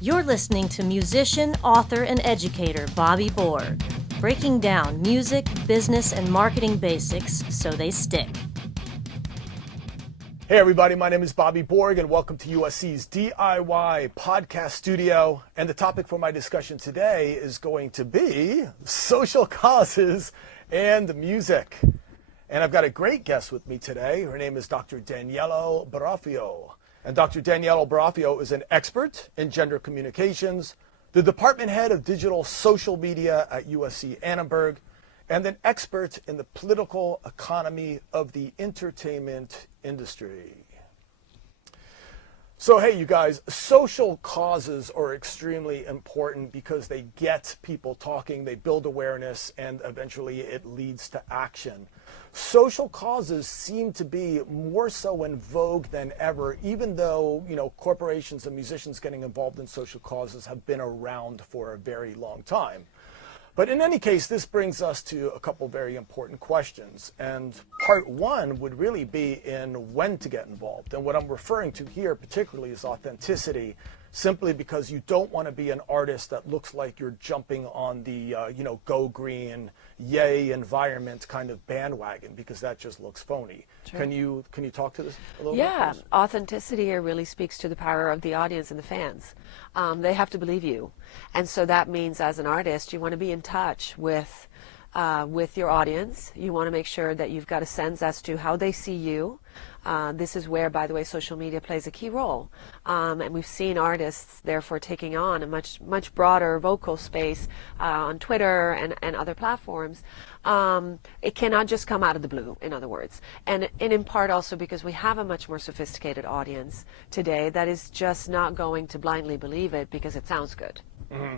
You're listening to musician, author, and educator Bobby Borg, breaking down music, business, and marketing basics so they stick. Hey everybody, my name is Bobby Borg and welcome to USC's DIY podcast studio. And the topic for my discussion today is going to be social causes and music. And I've got a great guest with me today. Her name is Dr. Daniela Baroffio. And Dr. Daniela Baroffio is an expert in gender communications, the department head of digital social media at USC Annenberg, and an expert in the political economy of the entertainment industry. So hey, you guys, social causes are extremely important because they get people talking, they build awareness, and eventually it leads to action. Social causes seem to be more so in vogue than ever, even though, corporations and musicians getting involved in social causes have been around for a very long time. But in any case, this brings us to a couple very important questions. And part one would really be in when to get involved. And what I'm referring to here particularly is authenticity, simply because you don't want to be an artist that looks like you're jumping on the, go green, yay environment kind of bandwagon, because that just looks phony. Sure. Can you talk to this a little bit? Yeah, authenticity here really speaks to the power of the audience and the fans. They have to believe you. And so that means as an artist, you want to be in touch with your audience. You want to make sure that you've got a sense as to how they see you. This is where, by the way, social media plays a key role. And we've seen artists, therefore, taking on a much broader vocal space on Twitter and other platforms. It cannot just come out of the blue, in other words. And in part also because we have a much more sophisticated audience today that is just not going to blindly believe it because it sounds good. Mm-hmm.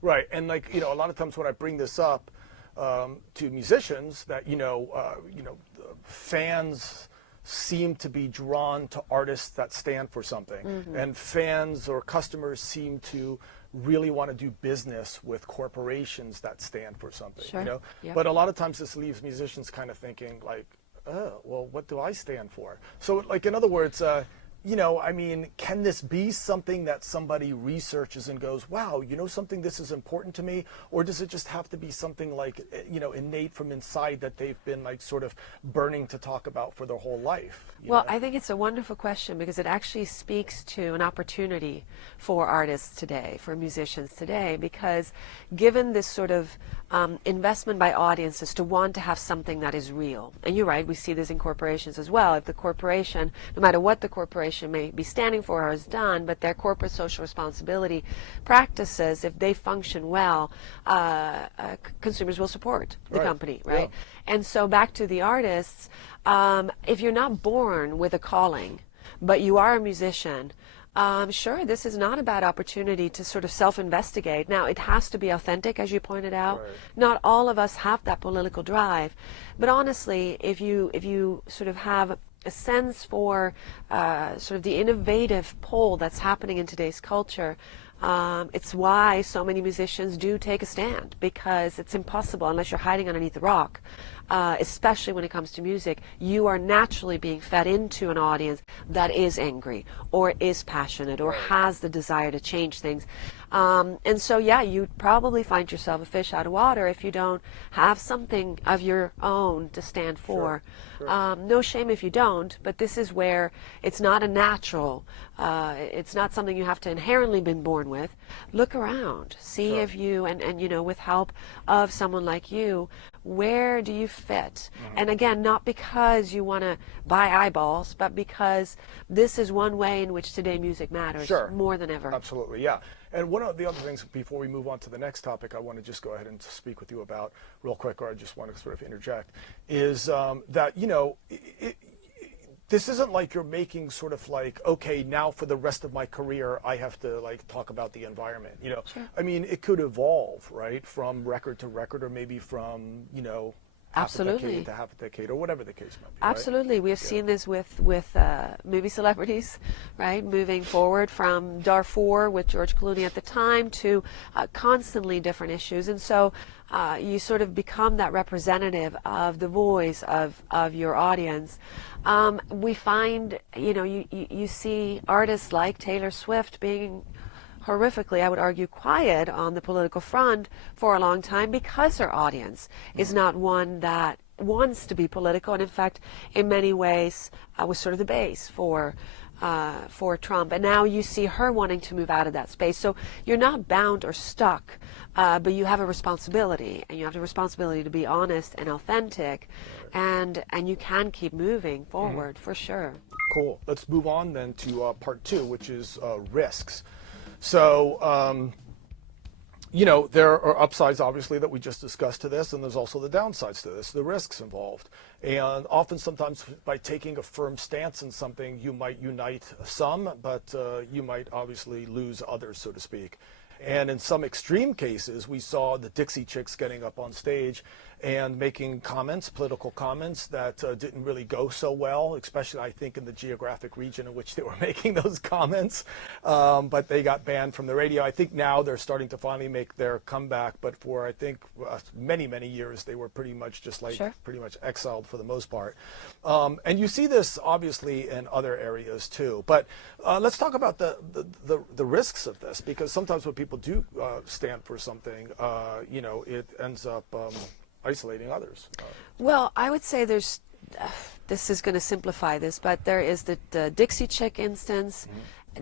Right. And a lot of times when I bring this up to musicians, that, fans seem to be drawn to artists that stand for something. Mm-hmm. And fans or customers seem to really want to do business with corporations that stand for something. Sure. Yep. But a lot of times this leaves musicians kind of thinking like, oh, well, what do I stand for? So in other words, can this be something that somebody researches and goes, wow, something, this is important to me? Or does it just have to be something innate from inside that they've been sort of burning to talk about for their whole life? Well, I think it's a wonderful question because it actually speaks to an opportunity for artists today, for musicians today, because given this sort of investment by audiences to want to have something that is real, and you're right, we see this in corporations as well. If the corporation, no matter what the corporation may be standing for or has done, but their corporate social responsibility practices, if they function well, consumers will support the company, right? Yeah. And so back to the artists, if you're not born with a calling, but you are a musician, sure, this is not a bad opportunity to sort of self-investigate. Now, it has to be authentic, as you pointed out. Right. Not all of us have that political drive. But honestly, if you sort of have a sense for sort of the innovative pull that's happening in today's culture, it's why so many musicians do take a stand, because it's impossible unless you're hiding underneath the rock. Especially when it comes to music, you are naturally being fed into an audience that is angry or is passionate or has the desire to change things. And so, yeah, you probably find yourself a fish out of water if you don't have something of your own to stand for. Sure. Sure. No shame if you don't, but this is where it's not a natural, it's not something you have to inherently been born with. Look around, see if you, and with help of someone like you, where do you fit? Mm-hmm. And again, not because you want to buy eyeballs, but because this is one way in which today music matters more than ever. Absolutely, yeah. And one of the other things, before we move on to the next topic, I want to just go ahead and speak with you about real quick, or I just want to sort of interject, is that, this isn't like you're making sort of okay, now for the rest of my career, I have to talk about the environment, Sure. I mean, it could evolve, right, from record to record, or maybe from, Absolutely. half a decade to half a decade, or whatever the case might be. Absolutely. Right? We have seen this with movie celebrities, right? Moving forward from Darfur with George Clooney at the time to constantly different issues. And so you sort of become that representative of the voice of your audience. We find, you see artists like Taylor Swift being horrifically, I would argue, quiet on the political front for a long time because her audience is not one that wants to be political, and in fact, in many ways, was sort of the base for Trump. And now you see her wanting to move out of that space. So you're not bound or stuck, but you have a responsibility, and you have the responsibility to be honest and authentic, and you can keep moving forward for sure. Cool. Let's move on then to part 2, which is risks. So, you know, there are upsides, obviously, that we just discussed to this, and there's also the downsides to this, the risks involved. And often, sometimes, by taking a firm stance in something, you might unite some, but you might obviously lose others, so to speak. And in some extreme cases, we saw the Dixie Chicks getting up on stage and making comments, political comments, that didn't really go so well, especially, I think, in the geographic region in which they were making those comments. But they got banned from the radio. I think now they're starting to finally make their comeback. But for, I think, many, many years, they were pretty much just like pretty much exiled for the most part. And you see this, obviously, in other areas, too. But let's talk about the risks of this, because sometimes when people do stand for something, you know, it ends up isolating others. Well, I would say there's, this is going to simplify this, but there is the Dixie Chick instance,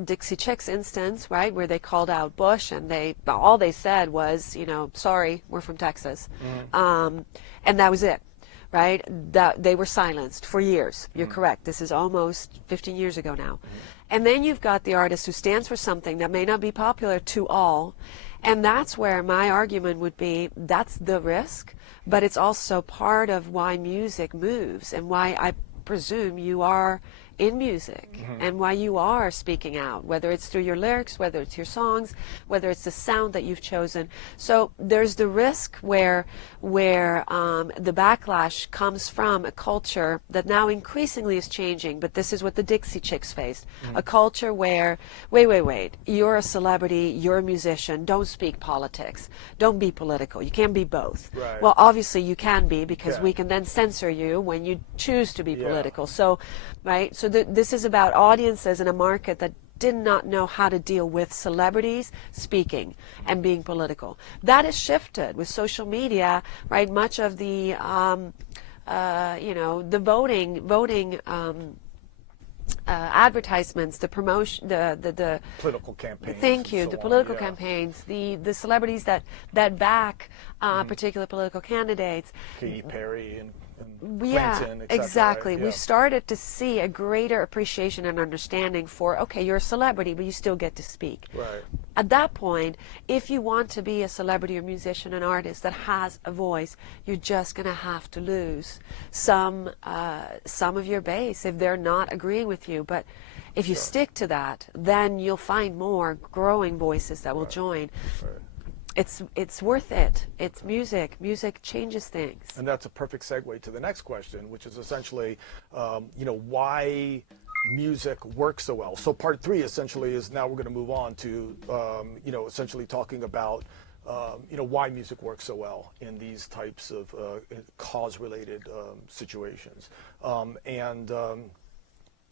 Dixie Chicks instance, right, where they called out Bush, and all they said was, you know, sorry, we're from Texas, and that was it, right? That they were silenced for years. You're correct. This is almost 15 years ago now. And then you've got the artist who stands for something that may not be popular to all, and that's where my argument would be, that's the risk, but it's also part of why music moves, and why I presume you are in music, and why you are speaking out, whether it's through your lyrics, whether it's your songs, whether it's the sound that you've chosen. So there's the risk where the backlash comes from a culture that now increasingly is changing, but this is what the Dixie Chicks faced. A culture where, wait, you're a celebrity, you're a musician, don't speak politics, don't be political, you can't be both. Right. Well, obviously you can be, because we can then censor you when you choose to be political. So, right, so this is about audiences in a market that did not know how to deal with celebrities speaking and being political. That has shifted with social media, right? Much of the, you know, the voting advertisements, the promotion, the political campaigns. Thank you. So the political on, campaigns, the celebrities that back particular political candidates. Katy Perry and Clinton, exactly. Right? We've started to see a greater appreciation and understanding for, okay, you're a celebrity, but you still get to speak. Right. At that point, if you want to be a celebrity or musician, an artist that has a voice, you're just going to have to lose some of your base if they're not agreeing with you. But if you stick to that, then you'll find more growing voices that will join. Right. It's worth it. It's music. Music changes things. And that's a perfect segue to the next question, which is essentially, you know, why music works so well. So part 3 essentially is, now we're going to move on to, you know, essentially talking about, you know, why music works so well in these types of cause-related situations.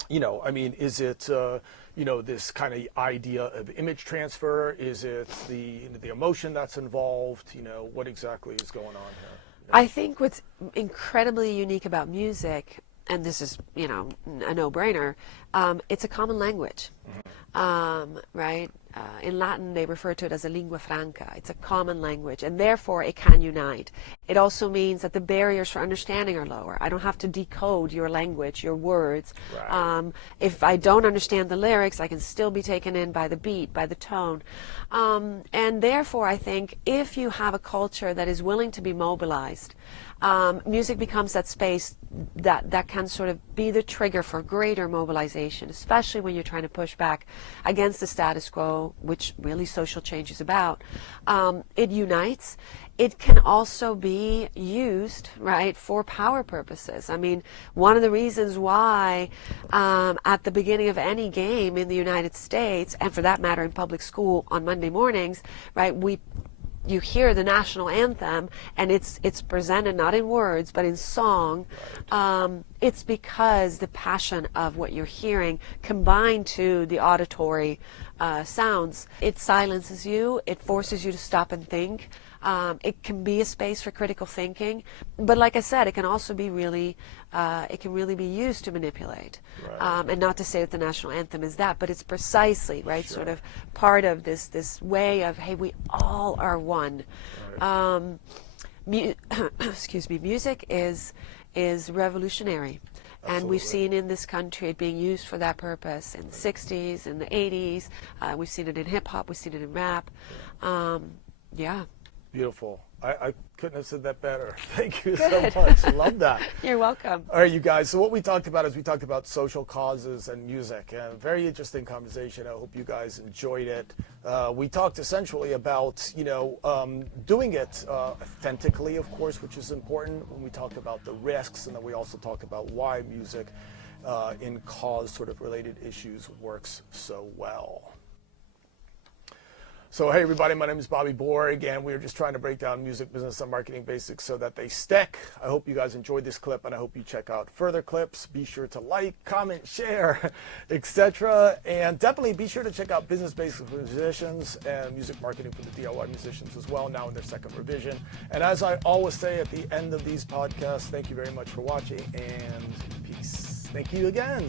You know, I mean, is it, you know, this kind of idea of image transfer? Is it the emotion that's involved? You know, what exactly is going on here? You know? I think what's incredibly unique about music, and this is, you know, a no-brainer, it's a common language, right? In Latin, they refer to it as a lingua franca. It's a common language, and therefore it can unite. It also means that the barriers for understanding are lower. I don't have to decode your language, your words. Right. If I don't understand the lyrics, I can still be taken in by the beat, by the tone. And therefore, I think if you have a culture that is willing to be mobilized, music becomes that space that can sort of be the trigger for greater mobilization, especially when you're trying to push back against the status quo, which really social change is about. It unites. It can also be used, right, for power purposes. I mean, one of the reasons why at the beginning of any game in the United States, and for that matter in public school on Monday mornings, right, you hear the national anthem, and it's presented not in words but in song. It's because the passion of what you're hearing combined to the auditory sounds, it silences you, it forces you to stop and think. It can be a space for critical thinking, but like I said, it can also be really, it can really be used to manipulate. Right. And not to say that the national anthem is that, but it's precisely, right, Sure. sort of part of this way of, hey, we all are one. Right. Excuse me, music is revolutionary. And we've Absolutely. seen in this country it being used for that purpose in the 60s, in the 80s. We've seen it in hip-hop, we've seen it in rap. Yeah. Beautiful. I couldn't have said that better. Thank you so much. Love that. You're welcome. All right, you guys. So what we talked about is we talked about social causes and music. And a very interesting conversation. I hope you guys enjoyed it. We talked essentially about, doing it authentically, of course, which is important when we talked about the risks. And then we also talked about why music in cause sort of related issues works so well. So, hey, everybody, my name is Bobby Borg, and we are just trying to break down music business and marketing basics so that they stick. I hope you guys enjoyed this clip, and I hope you check out further clips. Be sure to like, comment, share, etc. And definitely be sure to check out Business Basics for Musicians and Music Marketing for the DIY Musicians as well, now in their second revision. And as I always say at the end of these podcasts, thank you very much for watching, and peace. Thank you again.